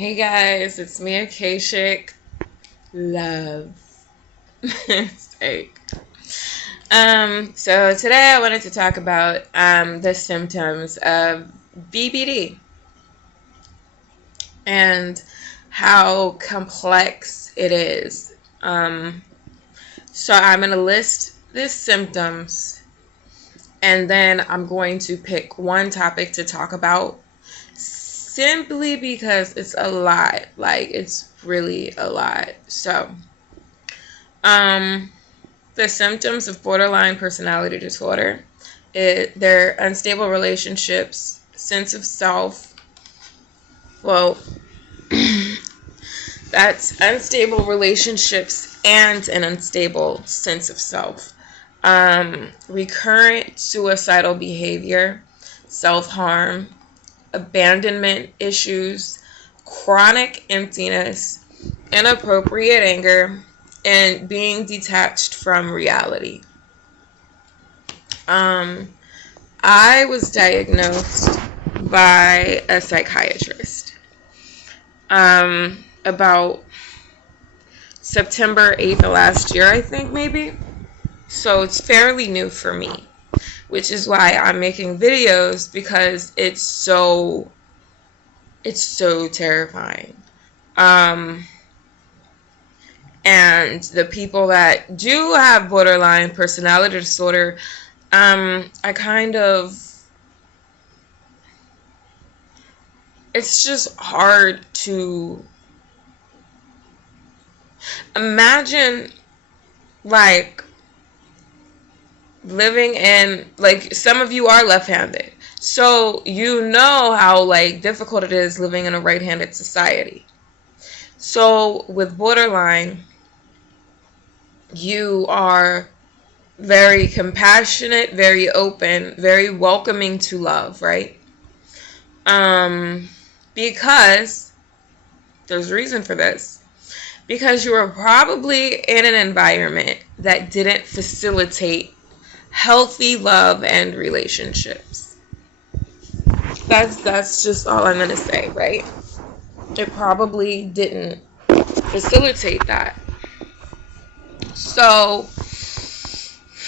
Hey guys, it's me, Akashik. Love. Mistake. So today I wanted to talk about the symptoms of BPD and how complex it is. So I'm gonna list the symptoms and then I'm going to pick one topic to talk about simply because it's a lot. Like, it's really a lot. So, the symptoms of borderline personality disorder, they're unstable relationships, sense of self. Well, that's unstable relationships and an unstable sense of self. Recurrent suicidal behavior, self-harm, abandonment issues, chronic emptiness, inappropriate anger, and being detached from reality. I was diagnosed by a psychiatrist about September 8th of last year, I think, maybe. So it's fairly new for me, which is why I'm making videos, because it's so terrifying. And the people that do have borderline personality disorder, it's just hard to imagine, like, living in, like, some of you are left-handed, so you know how, like, difficult it is living in a right-handed society. So with borderline, you are very compassionate, very open, very welcoming to love, right? Because there's reason for this. Because you were probably in an environment that didn't facilitate healthy love and relationships. That's just all I'm gonna say, right? It probably didn't facilitate that. So,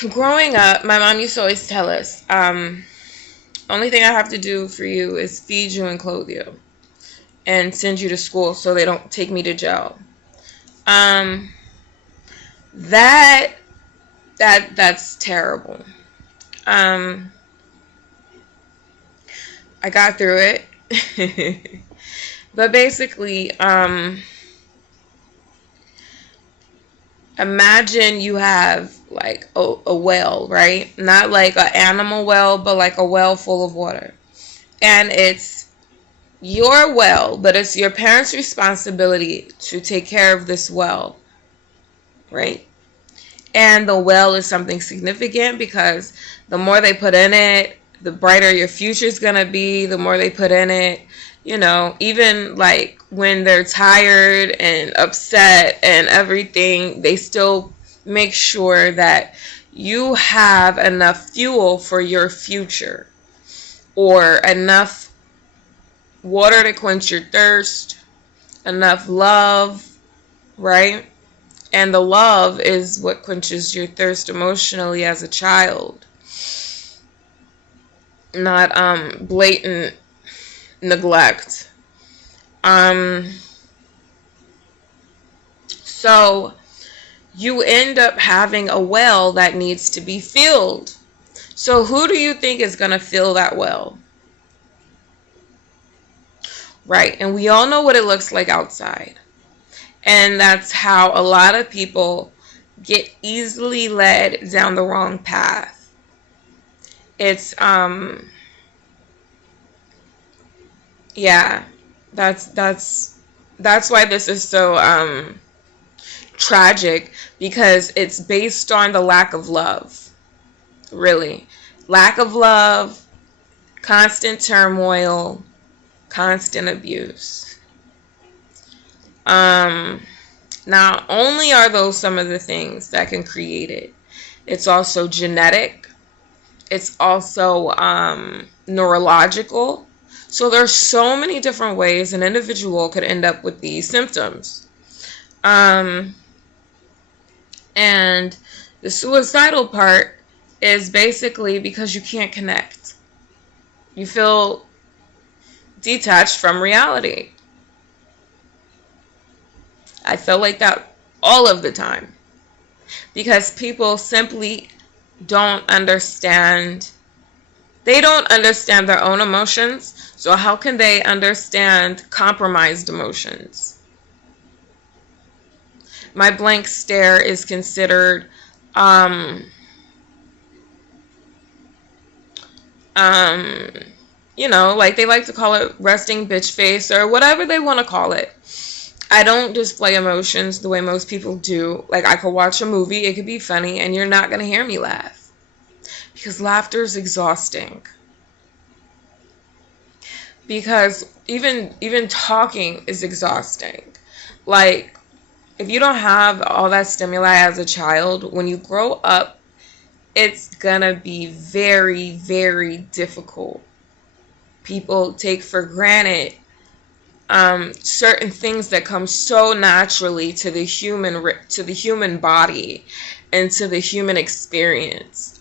growing up, my mom used to always tell us, only thing I have to do for you is feed you and clothe you and send you to school so they don't take me to jail. That's terrible. I got through it. But basically, imagine you have like a well, right? Not like an animal well, but like a well full of water. And it's your well, but it's your parents' responsibility to take care of this well, right? And the well is something significant because the more they put in it, the brighter your future is going to be. The more they put in it, you know, even like when they're tired and upset and everything, they still make sure that you have enough fuel for your future, or enough water to quench your thirst, enough love, right? And the love is what quenches your thirst emotionally as a child. Not blatant neglect. So you end up having a well that needs to be filled. So who do you think is going to fill that well? Right, and we all know what it looks like outside. And that's how a lot of people get easily led down the wrong path. It's yeah, that's why this is so tragic, because it's based on the lack of love. Really. Lack of love, constant turmoil, constant abuse. Not only are those some of the things that can create it, it's also genetic. It's also neurological. So there's so many different ways an individual could end up with these symptoms. And the suicidal part is basically because you can't connect. You feel detached from reality. I feel like that all of the time. Because people simply don't understand. They don't understand their own emotions. So how can they understand compromised emotions? My blank stare is considered you know, like they like to call it resting bitch face or whatever they want to call it. I don't display emotions the way most people do. Like, I could watch a movie, it could be funny, and you're not going to hear me laugh. Because laughter is exhausting. Because even talking is exhausting. Like, if you don't have all that stimuli as a child, when you grow up, it's gonna be very, very difficult. People take for granted certain things that come so naturally to the human body and to the human experience.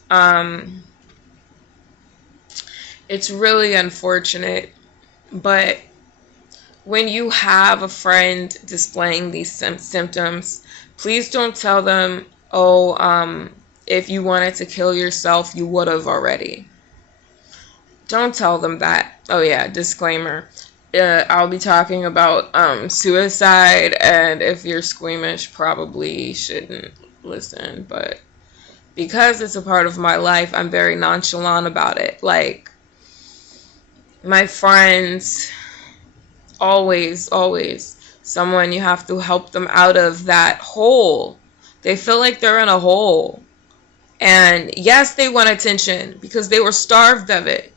It's really unfortunate, but when you have a friend displaying these symptoms, please don't tell them, oh, if you wanted to kill yourself, you would have already. Don't tell them that. Oh yeah, disclaimer. I'll be talking about suicide, and if you're squeamish, probably shouldn't listen. But because it's a part of my life, I'm very nonchalant about it. Like, my friends, always, someone, you have to help them out of that hole. They feel like they're in a hole. And yes, they want attention because they were starved of it.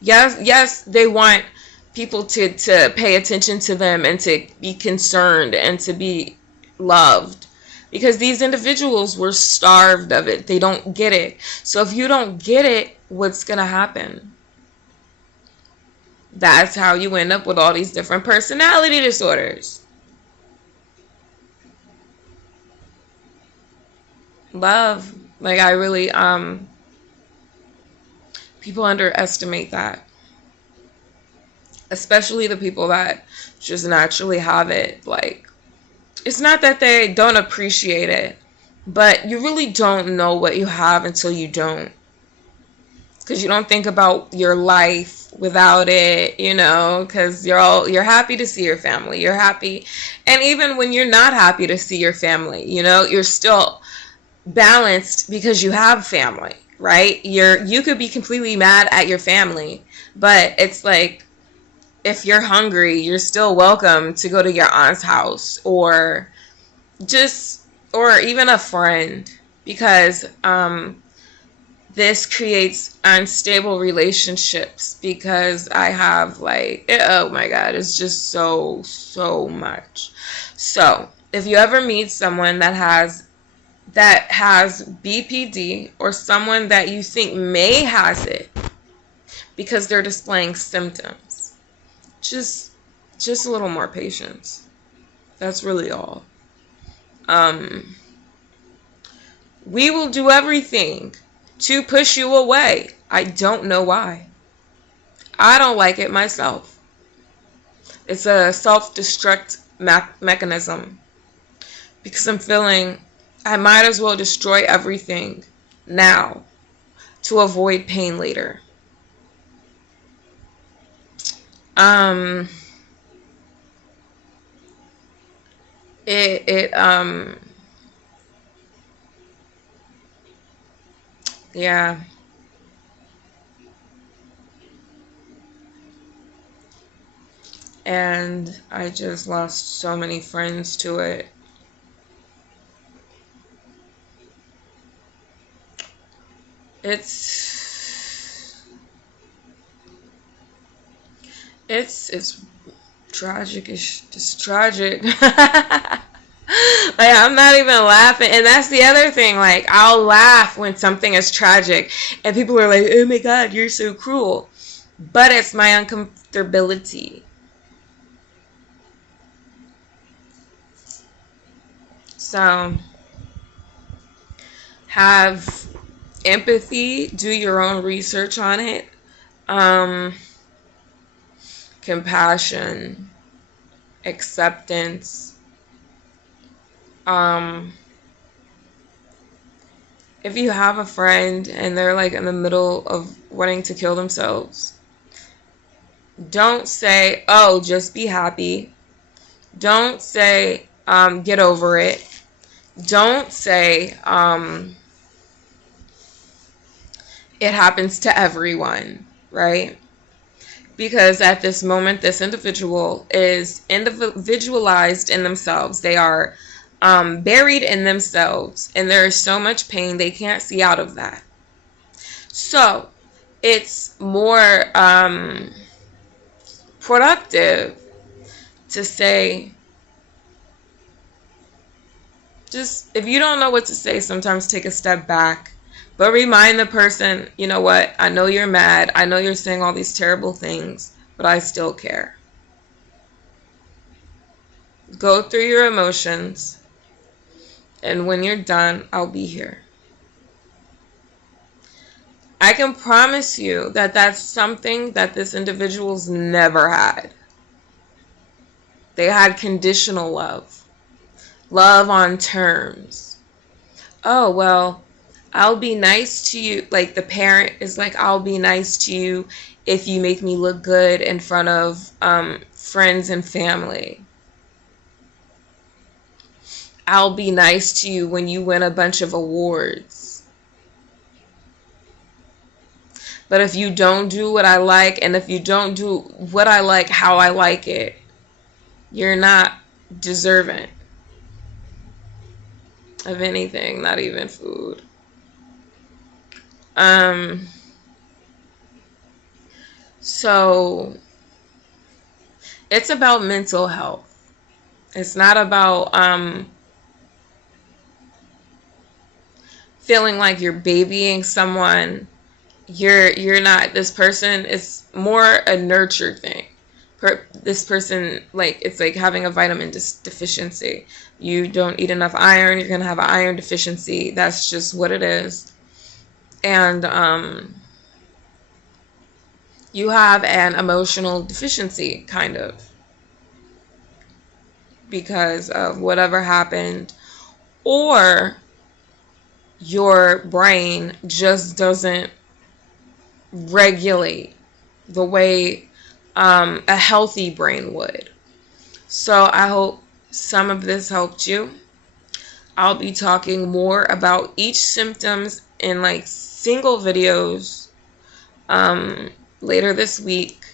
Yes, they want people to pay attention to them and to be concerned and to be loved. Because these individuals were starved of it. They don't get it. So if you don't get it, what's going to happen? That's how you end up with all these different personality disorders. Love. Like, I really, people underestimate that. Especially the people that just naturally have it. Like, it's not that they don't appreciate it, but you really don't know what you have until you don't. Because you don't think about your life without it, you know, because you're happy to see your family. You're happy. And even when you're not happy to see your family, you know, you're still balanced because you have family, right? You could be completely mad at your family, but it's like, if you're hungry, you're still welcome to go to your aunt's house or even a friend, because this creates unstable relationships, because I have like, oh my God, it's just so much. So if you ever meet someone that has BPD, or someone that you think may has it because they're displaying symptoms, just a little more patience. That's really all. We will do everything to push you away. I don't know why. I don't like it myself. It's a self-destruct mechanism, because I'm feeling I might as well destroy everything now to avoid pain later. Yeah. And I just lost so many friends to it. It's tragic. It's just tragic. Like, I'm not even laughing. And that's the other thing. Like, I'll laugh when something is tragic and people are like, oh my God, you're so cruel. but it's my uncomfortability. So have empathy, do your own research on it. Compassion, acceptance. If you have a friend and they're like in the middle of wanting to kill themselves, don't say, oh, just be happy. Don't say, get over it. Don't say, it happens to everyone, right? Because at this moment, this individual is individualized in themselves. They are buried in themselves, and there is so much pain they can't see out of that. So it's more productive to say, just if you don't know what to say, sometimes take a step back. But remind the person, you know what, I know you're mad. I know you're saying all these terrible things, but I still care. Go through your emotions. And when you're done, I'll be here. I can promise you that that's something that this individual's never had. They had conditional love. Love on terms. Oh, well, I'll be nice to you. Like the parent is like, I'll be nice to you if you make me look good in front of friends and family. I'll be nice to you when you win a bunch of awards. But if you don't do what I like, and if you don't do what I like how I like it, you're not deserving of anything, not even food. So it's about mental health. It's not about feeling like you're babying someone. You're not. This person is more a nurture thing. This person, like, it's like having a vitamin deficiency. You don't eat enough iron, you're gonna have an iron deficiency. That's just what it is. And you have an emotional deficiency, kind of, because of whatever happened, or your brain just doesn't regulate the way a healthy brain would. So I hope some of this helped you. I'll be talking more about each symptoms in like single videos later this week.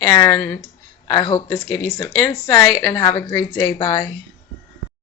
And I hope this gave you some insight, and have a great day. Bye.